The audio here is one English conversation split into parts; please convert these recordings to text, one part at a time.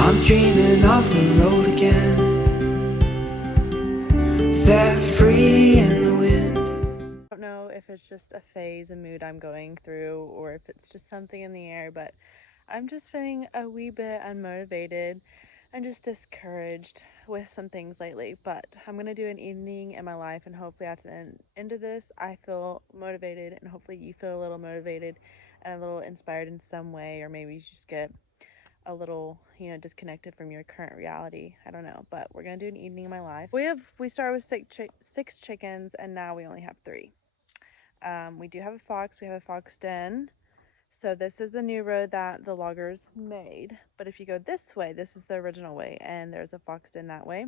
I'm dreaming of the road again, set free in the wind. I don't know if it's just a phase, a mood I'm going through, or if it's just something in the air, but I'm just feeling a wee bit unmotivated and just discouraged with some things lately. But I'm going to do an evening in my life, and hopefully after the end of this, I feel motivated, and hopefully you feel a little motivated and a little inspired in some way, or maybe you just get a little, disconnected from your current reality. I don't know, but we're going to do an evening in my life. We started with six chickens, and now we only have 3. We do have a fox. We have a fox den. So this is the new road that the loggers made. But if you go this way, this is the original way, and there's a fox den that way.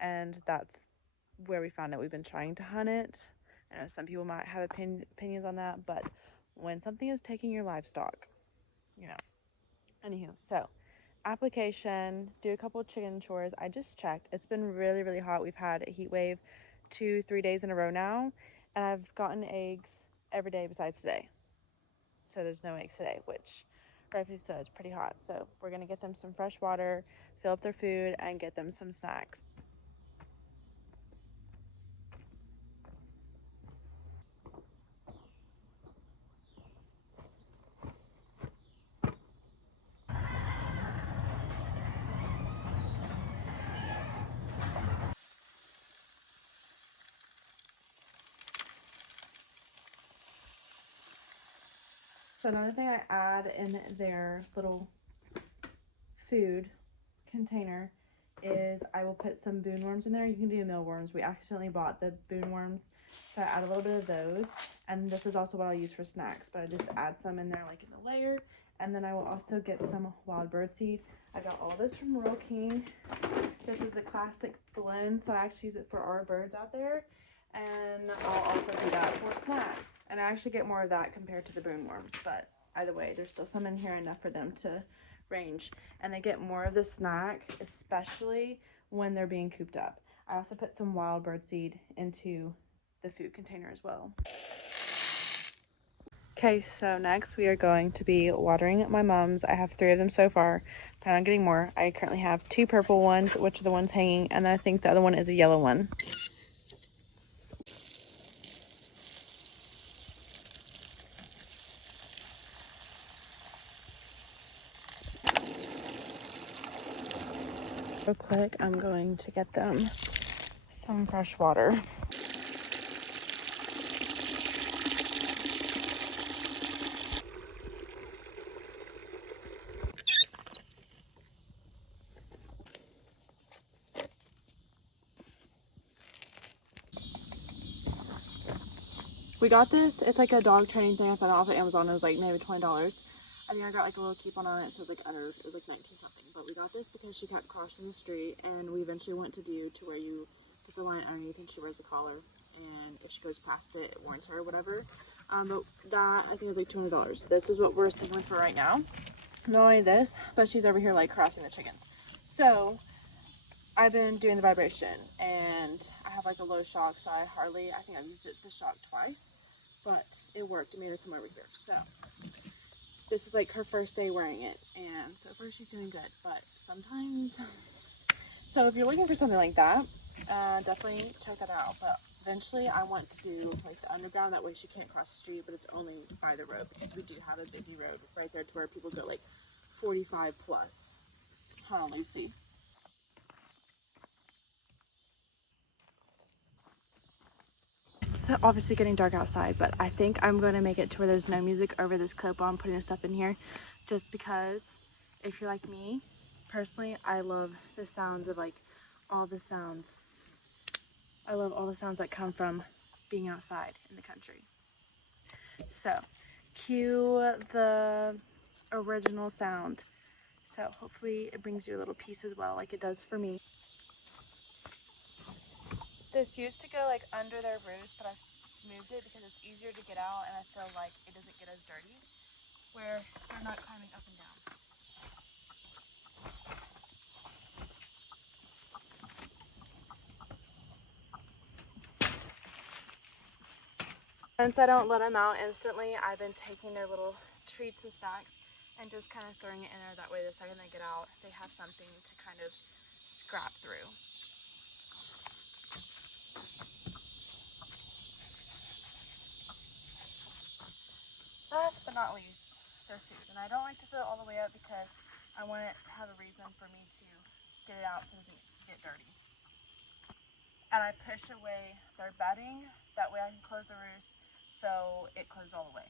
And that's where we found it. We've been trying to hunt it. I know some people might have opinions on that, but when something is taking your livestock, you know. Anywho, so application, do a couple of chicken chores. I just checked. It's been really, really hot. We've had a heat wave 2-3 days in a row now, and I've gotten eggs every day besides today. So there's no eggs today, which rightfully so, it's pretty hot. So we're gonna get them some fresh water, fill up their food, and get them some snacks. So another thing I add in their little food container is I will put some boon worms in there. You can do mealworms. We accidentally bought the boon worms, so I add a little bit of those. And this is also what I'll use for snacks, but I just add some in there like in the layer. And then I will also get some wild bird seed. I got all this from Rural King. This is a classic blend, so I actually use it for our birds out there. And I'll also do that for snack. And I actually get more of that compared to the boon worms, but either way, there's still some in here, enough for them to range, and they get more of the snack, especially when they're being cooped up. I also put some wild bird seed into the food container as well. Okay, so next we are going to be watering my mums. I have 3 of them so far. Plan on getting more. I currently have 2 purple ones, which are the ones hanging, and then I think the other one is a yellow one. Real quick, I'm going to get them some fresh water. We got this. It's like a dog training thing. I found it off of Amazon. It was like maybe $20. I think I got like a little coupon on it, so it was like it was like 19 something. But we got this because she kept crossing the street, and we eventually went to do to where you put the line underneath and she wears a collar, and if she goes past it, it warns her or whatever. But that I think was like $200. This is what we're sticking with for right now. Not only this, but she's over here like crossing the chickens. So I've been doing the vibration, and I have like a low shock, so I think I've used the shock twice, but it worked. It made her come over here. So this is like her first day wearing it, and so far she's doing good, but sometimes, so if you're looking for something like that, definitely check that out. But eventually I want to do like the underground, that way she can't cross the street, but it's only by the road, because we do have a busy road right there to where people go like 45 plus. Hold on, Lucy. It's obviously getting dark outside, but I think I'm going to make it to where there's no music over this clip while I'm putting this stuff in here, just because if you're like me, personally, I love the sounds of like all the sounds. I love all the sounds that come from being outside in the country. So cue the original sound. So hopefully it brings you a little peace as well, like it does for me. This used to go like under their roost, but I've moved it because it's easier to get out, and I feel like it doesn't get as dirty where they're not climbing up and down. Since I don't let them out instantly, I've been taking their little treats and snacks and just kind of throwing it in there. That way the second they get out, they have something to kind of scrap through. Last but not least, their food. And I don't like to fill it all the way up because I want it to have a reason for me to get it out so it doesn't get dirty. And I push away their bedding, that way I can close the roost so it closes all the way.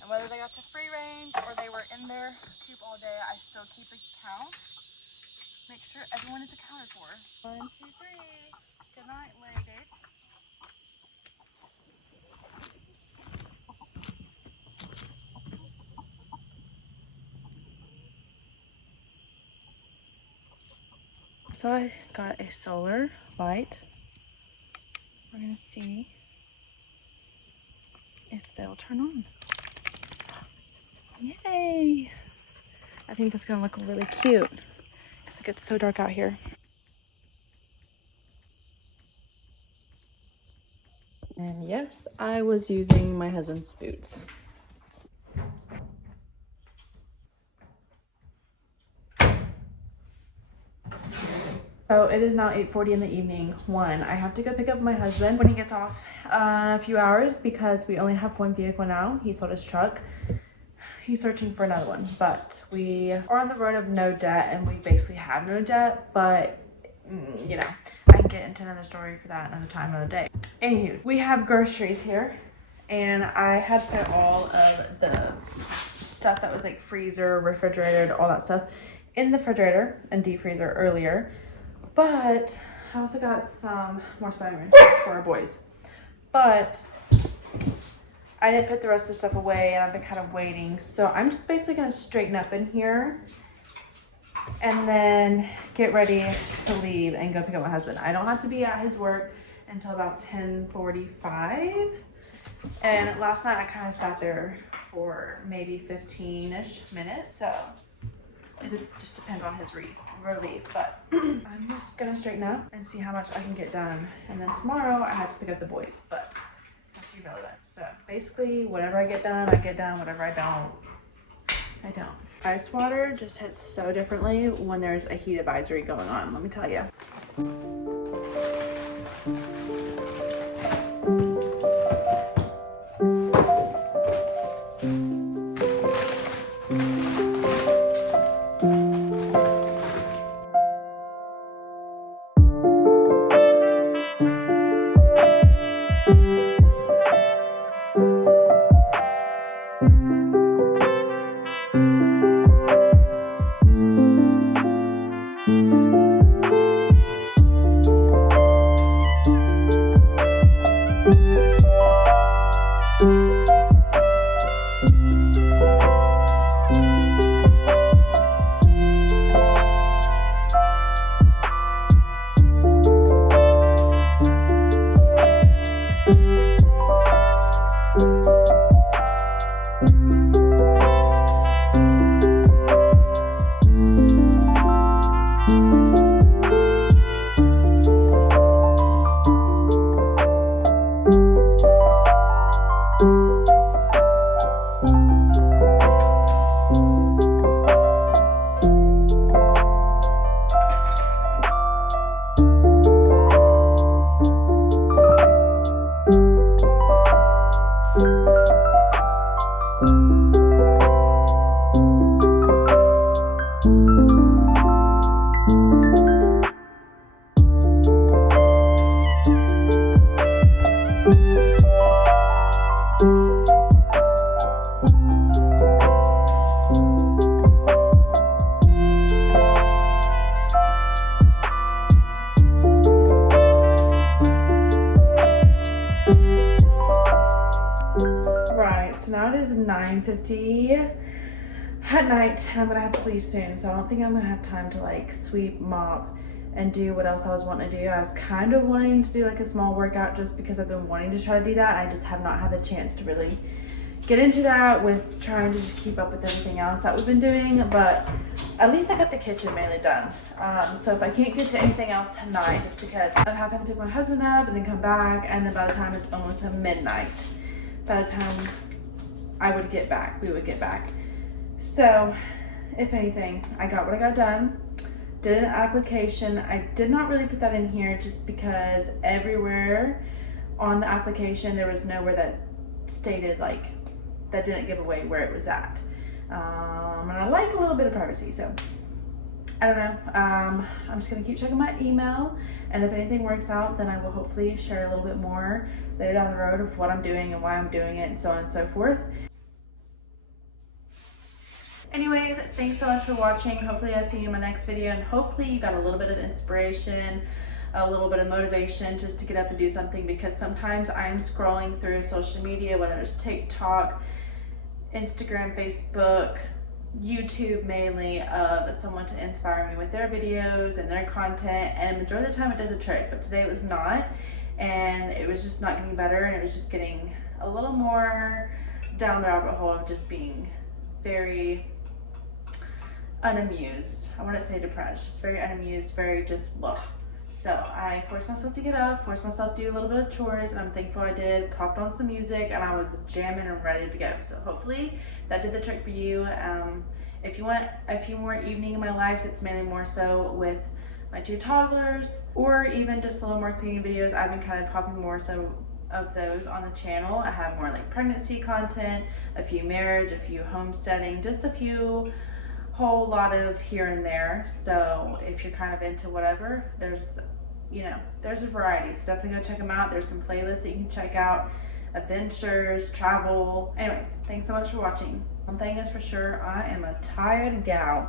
And whether they got to free range or they were in their coop all day, I still keep a count. Make sure everyone is accounted for. 1, 2, 3. Good night, lady. So I got a solar light. We're gonna see if they'll turn on. Yay! I think that's gonna look really cute because it gets so dark out here. And yes, I was using my husband's boots. So it is now 8:40 in the evening. I have to go pick up my husband when he gets off in a few hours because we only have one vehicle now. He sold his truck. He's searching for another one, but we are on the road of no debt, and we basically have no debt, but you know, I can get into another story for that another time, another day. Anywho, we have groceries here, and I had put all of the stuff that was like freezer, refrigerated, all that stuff in the refrigerator and deep freezer earlier. But I also got some more Spider-Man shirts for our boys. But I didn't put the rest of the stuff away, and I've been kind of waiting. So I'm just basically going to straighten up in here and then get ready to leave and go pick up my husband. I don't have to be at his work until about 10:45. And last night I kind of sat there for maybe 15-ish minutes. So it just depends on his relief. But I'm just gonna straighten up and see how much I can get done. And then tomorrow I have to pick up the boys, but that's irrelevant. So basically whatever I get done, whatever I don't. Ice water just hits so differently when there's a heat advisory going on, let me tell you. So now it is 9:50 at night. I'm gonna have to leave soon, so I don't think I'm gonna have time to like sweep, mop, and do what else I was wanting to do. I was kind of wanting to do like a small workout just because I've been wanting to try to do that. I just have not had the chance to really get into that with trying to just keep up with everything else that we've been doing. But at least I got the kitchen mainly done. So if I can't get to anything else tonight, just because I'm having to pick my husband up and then come back, and then by the time it's almost midnight, by the time we would get back. So if anything, I got what I got done. Did an application. I did not really put that in here just because everywhere on the application there was nowhere that stated, like, that didn't give away where it was at. And I like a little bit of privacy, so I don't know. I'm just gonna keep checking my email, and if anything works out, then I will hopefully share a little bit more later down the road of what I'm doing and why I'm doing it and so on and so forth. Anyways, thanks so much for watching. Hopefully I'll see you in my next video, and hopefully you got a little bit of inspiration, a little bit of motivation just to get up and do something, because sometimes I'm scrolling through social media, whether it's TikTok, Instagram, Facebook, YouTube mainly, of someone to inspire me with their videos and their content, and majority of the time it does a trick, but today it was not, and it was just not getting better, and it was just getting a little more down the rabbit hole of just being very unamused. I wouldn't say depressed, just very unamused, very just blah. So I forced myself to get up, forced myself to do a little bit of chores, and I'm thankful I did. Popped on some music, and I was jamming and ready to go. So hopefully that did the trick for you. If you want a few more evening in my lives, it's mainly more so with my 2 toddlers, or even just a little more cleaning videos. I've been kind of popping more so of those on the channel. I have more like pregnancy content, a few marriage, a few homesteading, just a few whole lot of here and there. So if you're kind of into whatever, there's a variety, so definitely go check them out. There's some playlists that you can check out, adventures, travel. Anyways, thanks so much for watching. One thing is for sure, I am a tired gal.